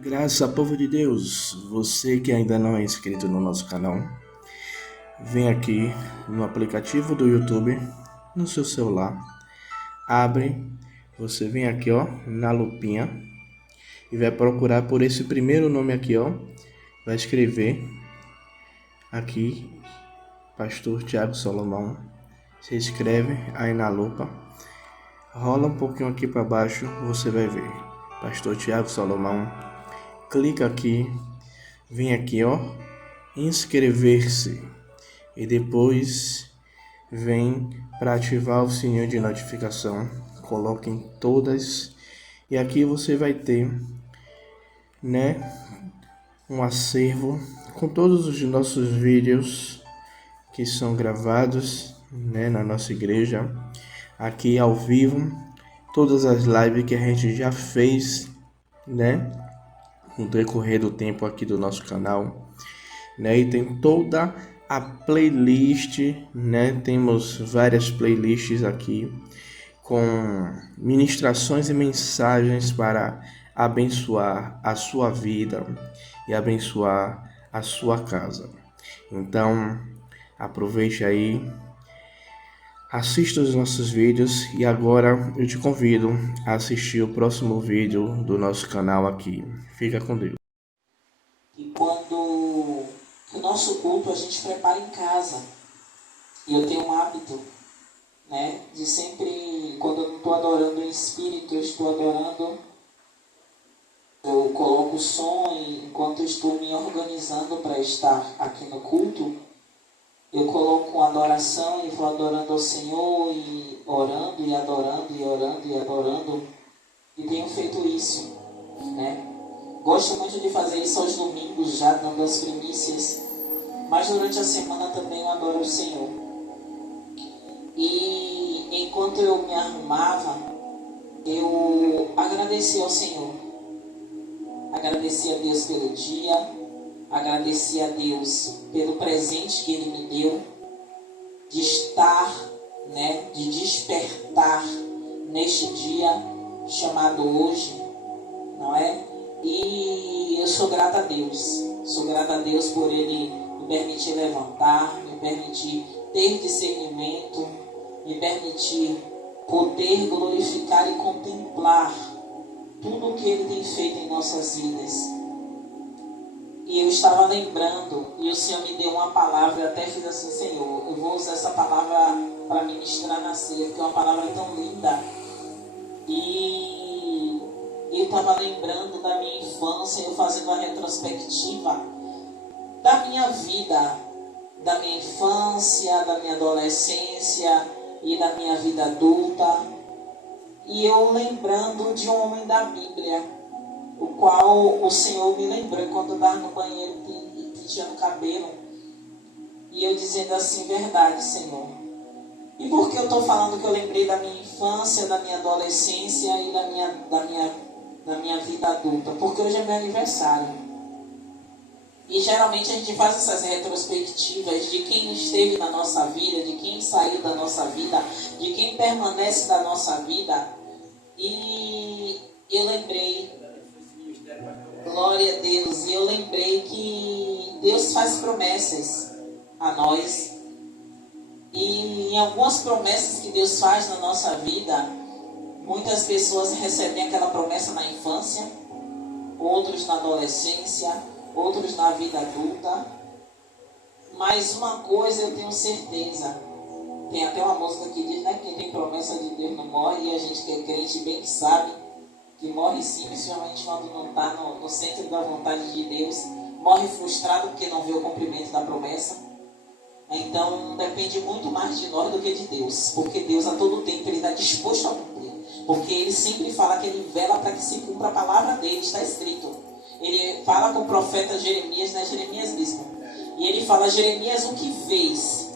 Graças povo de Deus, você que ainda não é inscrito no nosso canal, vem aqui no aplicativo do YouTube, no seu celular, abre, você vem aqui ó, na lupinha e vai procurar por esse primeiro nome aqui ó, vai escrever aqui, Pastor Tiago Salomão, se inscreve aí na lupa, rola um pouquinho aqui para baixo, você vai ver, Pastor Tiago Salomão, clica aqui, vem aqui ó, inscrever-se e depois vem para ativar o sininho de notificação, coloque em todas e aqui você vai ter, um acervo com todos os nossos vídeos que são gravados, na nossa igreja, aqui ao vivo, todas as lives que a gente já fez, no decorrer do tempo aqui do nosso canal, e tem toda a playlist, temos várias playlists aqui com ministrações e mensagens para abençoar a sua vida e abençoar a sua casa. Então, aproveite aí, assista os nossos vídeos e agora eu te convido a assistir o próximo vídeo do nosso canal aqui. Fica com Deus. E quando o nosso culto a gente prepara em casa, e eu tenho um hábito, de sempre, quando eu não estou adorando em espírito, eu estou adorando, eu coloco o som e enquanto eu estou me organizando para estar aqui no culto, eu coloco uma adoração e vou adorando ao Senhor e orando e adorando e orando e adorando, e tenho feito isso, Gosto muito de fazer isso aos domingos, já dando as primícias, mas durante a semana também eu adoro o Senhor. E enquanto eu me arrumava, eu agradeci ao Senhor. Agradeci a Deus pelo dia, agradeci a Deus pelo presente que Ele me deu, de estar, de despertar neste dia chamado hoje, não é? E eu sou grata a Deus por Ele me permitir levantar, me permitir ter discernimento, me permitir poder glorificar e contemplar tudo o que Ele tem feito em nossas vidas. E eu estava lembrando, e o Senhor me deu uma palavra, eu até fiz assim, Senhor, eu vou usar essa palavra para ministrar na ceia, porque é uma palavra tão linda. E eu estava lembrando da minha infância, eu fazendo uma retrospectiva da minha vida, da minha infância, da minha adolescência e da minha vida adulta. E eu lembrando de um homem da Bíblia, o qual o Senhor me lembrou enquanto eu estava no banheiro penteando o cabelo. E eu dizendo assim, verdade, Senhor. E por que eu estou falando que eu lembrei da minha infância, da minha adolescência e da minha vida adulta? Porque hoje é meu aniversário. E geralmente a gente faz essas retrospectivas de quem esteve na nossa vida, de quem saiu da nossa vida, de quem permanece da nossa vida. E eu lembrei, glória a Deus, e eu lembrei que Deus faz promessas a nós. E em algumas promessas que Deus faz na nossa vida, muitas pessoas recebem aquela promessa na infância, outros na adolescência, outros na vida adulta. Mas uma coisa eu tenho certeza, tem até uma música que diz, que quem tem promessa de Deus não morre, e a gente que é crente bem que sabe que morre sim, principalmente quando não está no centro da vontade de Deus, morre frustrado porque não vê o cumprimento da promessa. Então depende muito mais de nós do que de Deus, porque Deus a todo tempo Ele está disposto a cumprir, porque Ele sempre fala que Ele vela para que se cumpra a palavra dele, está escrito. Ele fala com o profeta Jeremias, Jeremias mesmo, e ele fala, Jeremias, o que vês?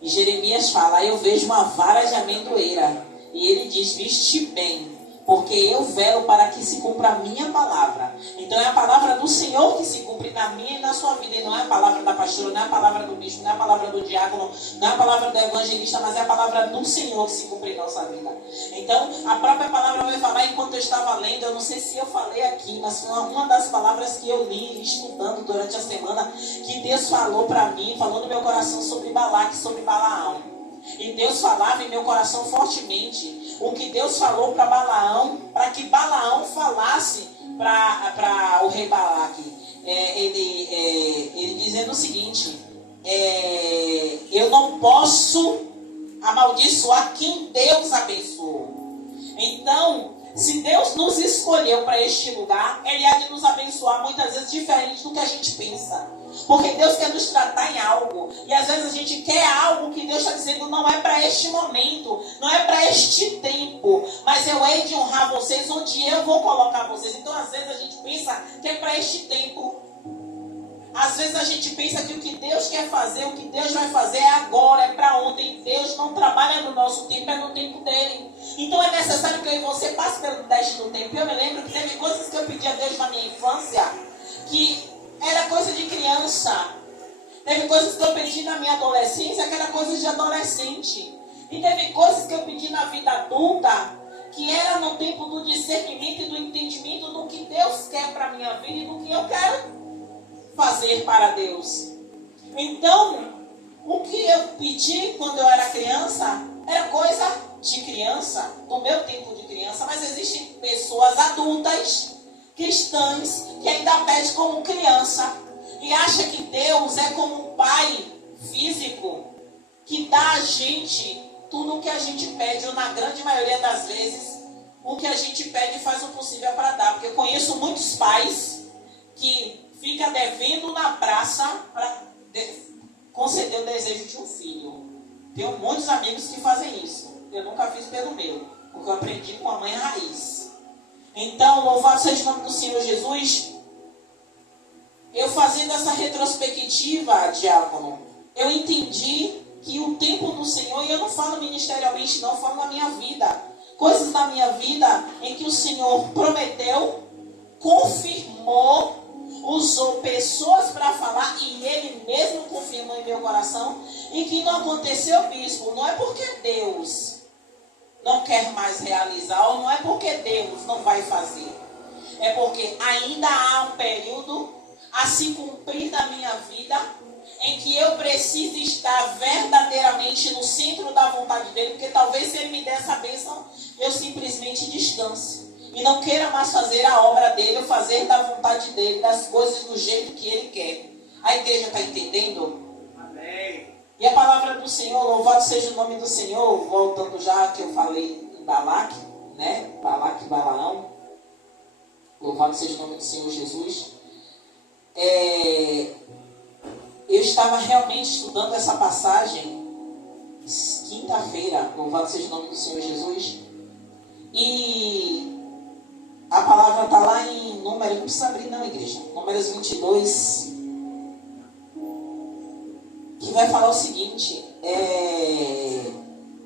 E Jeremias fala, eu vejo uma vara de amendoeira, e ele diz, viste bem, Porque eu velo para que se cumpra a minha palavra. Então é a palavra do Senhor que se cumpre na minha e na sua vida. E não é a palavra da pastora, não é a palavra do bispo, não é a palavra do diácono, não é a palavra do evangelista, mas é a palavra do Senhor que se cumpre em nossa vida. Então a própria palavra vai falar, enquanto eu estava lendo, eu não sei se eu falei aqui, mas foi uma das palavras que eu li estudando durante a semana, que Deus falou para mim, falou no meu coração sobre Balaque, sobre Balaão. E Deus falava em meu coração fortemente o que Deus falou para Balaão, para que Balaão falasse para o rei Balaque. Ele dizendo o seguinte: eu não posso amaldiçoar quem Deus abençoou. Então, se Deus nos escolheu para este lugar, Ele há de nos abençoar muitas vezes diferente do que a gente pensa. Porque Deus quer nos tratar em algo. E às vezes a gente quer algo que Deus está dizendo não é para este momento, não é para este tempo. Mas eu hei de honrar vocês onde eu vou colocar vocês. Então às vezes a gente pensa que é para este tempo. Às vezes a gente pensa que o que Deus quer fazer, o que Deus vai fazer é agora, é para ontem. Deus não trabalha no nosso tempo, é no tempo dele. Então é necessário que eu e você passe pelo teste do tempo. Eu me lembro que teve coisas que eu pedi a Deus na minha infância que era coisa de criança. Teve coisas que eu pedi na minha adolescência que era coisa de adolescente. E teve coisas que eu pedi na vida adulta que era no tempo do discernimento e do entendimento do que Deus quer para a minha vida e do que eu quero fazer para Deus. Então, o que eu pedi quando eu era criança era coisa de criança, do meu tempo de criança, mas existem pessoas adultas, cristãs, que ainda pedem como criança e acha que Deus é como um pai físico que dá a gente tudo o que a gente pede, ou na grande maioria das vezes o que a gente pede faz o possível para dar. Porque eu conheço muitos pais que ficam devendo na praça para conceder o desejo de um filho. Tenho muitos amigos que fazem isso. Eu nunca fiz pelo meu, porque eu aprendi com a mãe raiz. Então, louvado seja o nome do Senhor Jesus. Eu fazendo essa retrospectiva, diácono, eu entendi que o tempo do Senhor, e eu não falo ministerialmente, não, eu falo na minha vida. Coisas na minha vida em que o Senhor prometeu, confirmou, usou pessoas para falar e Ele mesmo confirmou em meu coração, e que não aconteceu, bispo, não é porque Deus não quer mais realizar, ou não é porque Deus não vai fazer, é porque ainda há um período a se cumprir da minha vida em que eu preciso estar verdadeiramente no centro da vontade dele, porque talvez se ele me der essa bênção, eu simplesmente descanse e não queira mais fazer a obra dele, ou fazer da vontade dele, das coisas do jeito que ele quer. A igreja está entendendo? Amém. E a palavra do Senhor, louvado seja o nome do Senhor, voltando já que eu falei em Balaque, né? Balaque e Balaão. Louvado seja o nome do Senhor Jesus. Eu estava realmente estudando essa passagem quinta-feira, louvado seja o nome do Senhor Jesus. E a palavra está lá em Números, não precisa abrir não, igreja. Números 22, que vai falar o seguinte,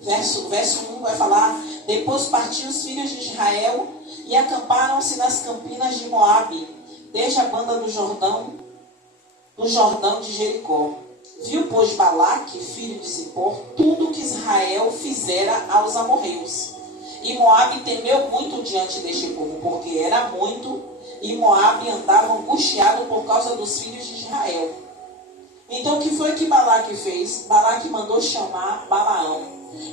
verso 1 vai falar: depois partiu os filhos de Israel e acamparam-se nas campinas de Moabe, desde a banda do Jordão de Jericó. Viu, pois, Balaque, filho de Zippor, tudo o que Israel fizera aos amorreus. E Moabe temeu muito diante deste povo, porque era muito, e Moabe andava angustiado por causa dos filhos de Israel. Então, o que foi que Balaque fez? Balaque mandou chamar Balaão.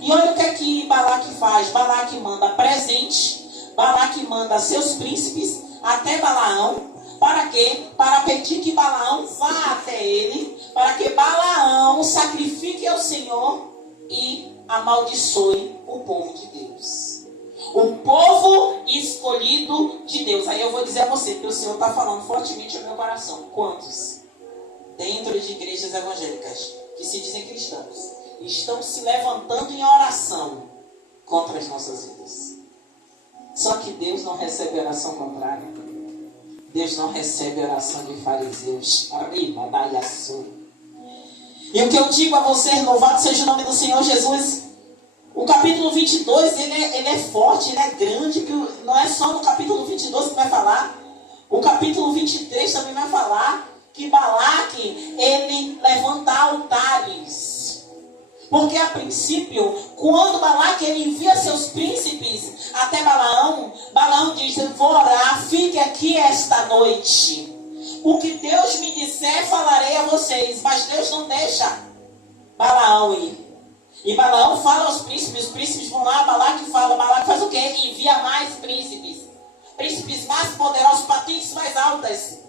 E olha o que é que Balaque faz. Balaque manda presente, Balaque manda seus príncipes até Balaão. Para quê? Para pedir que Balaão vá até ele, para que Balaão sacrifique ao Senhor e amaldiçoe o povo de Deus. O povo escolhido de Deus. Aí eu vou dizer a você que o Senhor está falando fortemente ao meu coração. Quantos dentro de igrejas evangélicas que se dizem cristãos estão se levantando em oração contra as nossas vidas? Só que Deus não recebe oração contrária. Deus não recebe oração de fariseus. E o que eu digo a você, louvado seja o nome do Senhor Jesus, O capítulo 22, ele é forte, ele é grande, que não é só no capítulo 22 que vai falar. O capítulo 23 também vai falar que Balaque, ele levanta altares. Porque a princípio, quando Balaque ele envia seus príncipes até Balaão, Balaão diz: eu vou orar, fique aqui esta noite. O que Deus me disser, falarei a vocês. Mas Deus não deixa Balaão ir. E Balaão fala aos príncipes, os príncipes vão lá, Balaque fala, Balaque faz o quê? Envia mais príncipes. Príncipes mais poderosos, patentes mais altas,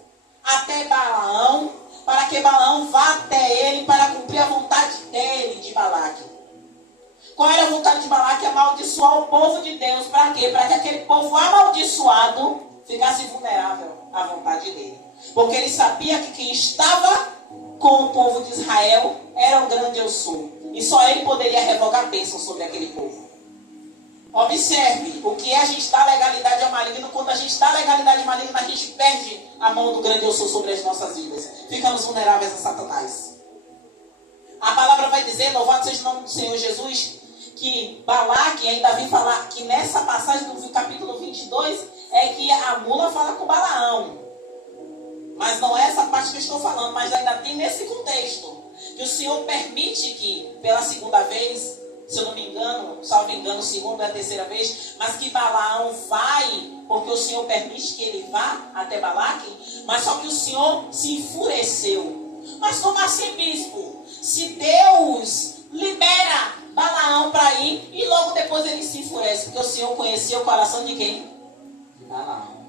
até Balaão, para que Balaão vá até ele, para cumprir a vontade dele, de Balaque. Qual era a vontade de Balaque? Amaldiçoar o povo de Deus. Para quê? Para que aquele povo amaldiçoado ficasse vulnerável à vontade dele. Porque ele sabia que quem estava com o povo de Israel era o grande eu sou. E só ele poderia revogar a bênção sobre aquele povo. Observe, o que é a gente dá legalidade ao maligno. Quando a gente dá legalidade ao maligno, a gente perde a mão do grande eu sou sobre as nossas vidas. Ficamos vulneráveis a Satanás. A palavra vai dizer, louvado seja o nome do Senhor Jesus, que Balaque, ainda vem falar que nessa passagem do capítulo 22, é que a mula fala com Balaão. Mas não é essa parte que eu estou falando, mas ainda tem nesse contexto, que o Senhor permite que, pela segunda vez, se eu não me engano, salvo engano, segunda ou a terceira vez, mas que Balaão vai, porque o Senhor permite que ele vá até Balaque, mas só que o Senhor se enfureceu. Mas como assim, bispo? Se Deus libera Balaão para ir, e logo depois ele se enfurece, porque o Senhor conhecia o coração de quem? De Balaão.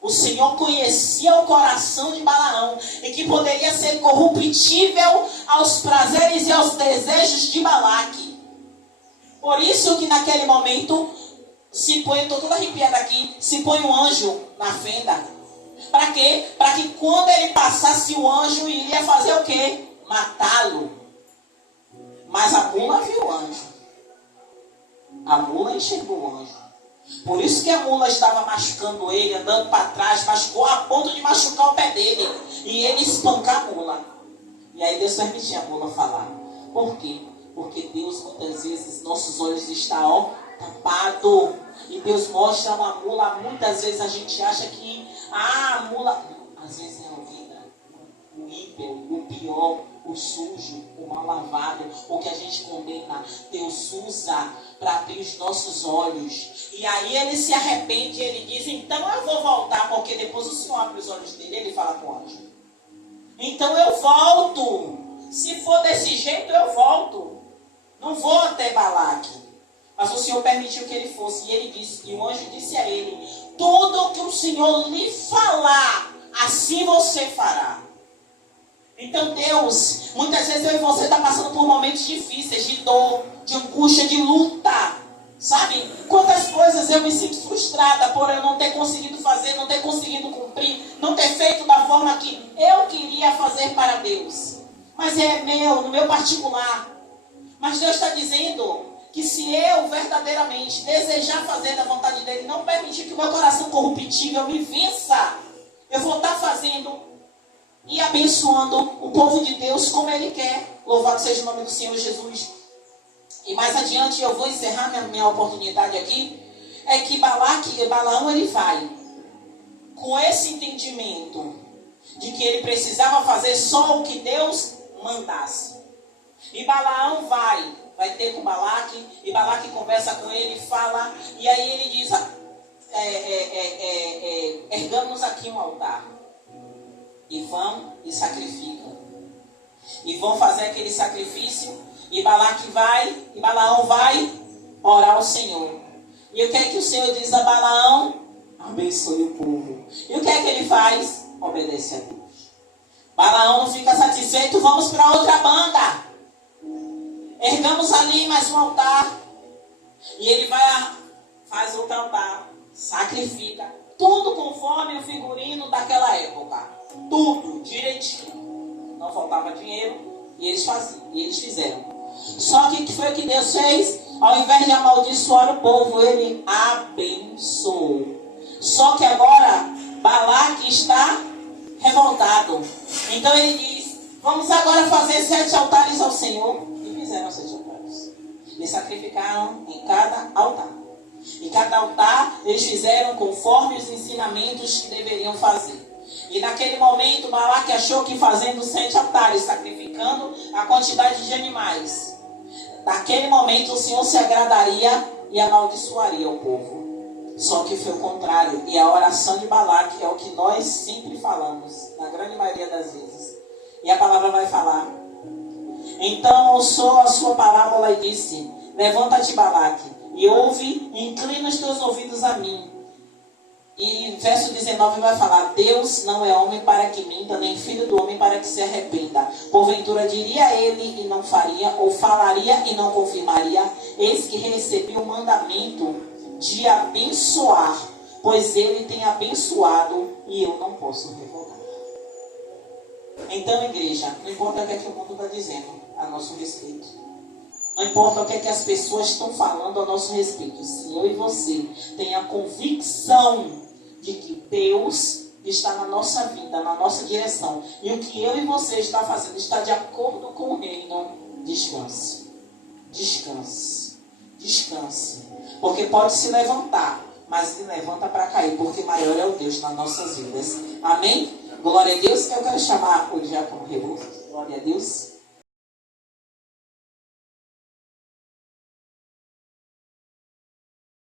O Senhor conhecia o coração de Balaão e que poderia ser corruptível aos prazeres e aos desejos de Balaque. Por isso que naquele momento se põe, estou toda arrepiada aqui, se põe um anjo na fenda. Para quê? Para que quando ele passasse, o anjo iria fazer o quê? Matá-lo. Mas a mula viu o anjo. A mula enxergou o anjo. Por isso que a mula estava machucando ele, andando para trás, machucou a ponto de machucar o pé dele. E ele espancar a mula. E aí Deus permitia a mula falar. Por quê? Porque Deus, muitas vezes, nossos olhos estão tapados. E Deus mostra uma mula. Muitas vezes a gente acha que a mula, às vezes é a vida, o ímpio, o pior, o sujo, o mal lavado, o que a gente condena. Deus usa para abrir os nossos olhos. E aí ele se arrepende e ele diz: então eu vou voltar, porque depois o Senhor abre os olhos dele e ele fala com o anjo. Então eu volto. Se for desse jeito, eu volto. Não vou até Balaque. Mas o Senhor permitiu que ele fosse. E ele disse, e o anjo disse a ele: tudo que o Senhor lhe falar, assim você fará. Então Deus, muitas vezes eu e você está passando por momentos difíceis, de dor, de angústia, de luta. Sabe? Quantas coisas eu me sinto frustrada por eu não ter conseguido fazer, não ter conseguido cumprir, não ter feito da forma que eu queria fazer para Deus. Mas é meu, no meu particular. Mas Deus está dizendo que se eu verdadeiramente desejar fazer da vontade dele, não permitir que o meu coração corruptível me vença, eu vou estar fazendo e abençoando o povo de Deus como ele quer. Louvado seja o nome do Senhor Jesus. E mais adiante eu vou encerrar minha oportunidade aqui. É que Balaão ele vai com esse entendimento de que ele precisava fazer só o que Deus mandasse. E Balaão vai ter com Balaque, e Balaque conversa com ele, fala, e aí ele diz: ergamos aqui um altar. E vão e sacrificam. E vão fazer aquele sacrifício. E Balaão vai orar ao Senhor. E o que é que o Senhor diz a Balaão? Abençoe o povo. E o que é que ele faz? Obedece a Deus. Balaão não fica satisfeito, vamos para outra banda. Ergamos ali mais um altar. E ele vai, faz outro altar, sacrifica. Tudo conforme o figurino daquela época. Tudo direitinho. Não faltava dinheiro. E eles faziam. E eles fizeram. Só que o que foi que Deus fez? Ao invés de amaldiçoar o povo, ele abençoou. Só que agora Balaque está revoltado. Então ele diz: vamos agora fazer 7 altares ao Senhor. E fizeram 7 altares. Eles sacrificaram em cada altar. Em cada altar, eles fizeram conforme os ensinamentos que deveriam fazer. E naquele momento, Balaque achou que fazendo 7 altares, sacrificando a quantidade de animais, naquele momento o Senhor se agradaria e amaldiçoaria o povo. Só que foi o contrário. E a oração de Balaque é o que nós sempre falamos, na grande maioria das vezes. E a palavra vai falar: então usou a sua parábola e disse: levanta-te, Balaque, e ouve, e inclina os teus ouvidos a mim. E verso 19 vai falar: Deus não é homem para que minta, nem filho do homem para que se arrependa. Porventura diria ele e não faria, ou falaria e não confirmaria? Eis que recebi o mandamento de abençoar, pois ele tem abençoado e eu não posso revogar. Então, igreja, não importa o que é que o mundo está dizendo a nosso respeito, não importa o que é que as pessoas estão falando a nosso respeito, se eu e você tem a convicção de que Deus está na nossa vida, na nossa direção, e o que eu e você está fazendo está de acordo com o reino, descanse. Descanse. Descanse. Porque pode se levantar, mas se levanta para cair, porque maior é o Deus nas nossas vidas. Amém? Glória a Deus. Eu quero chamar o diácono Rebouças. Glória a Deus.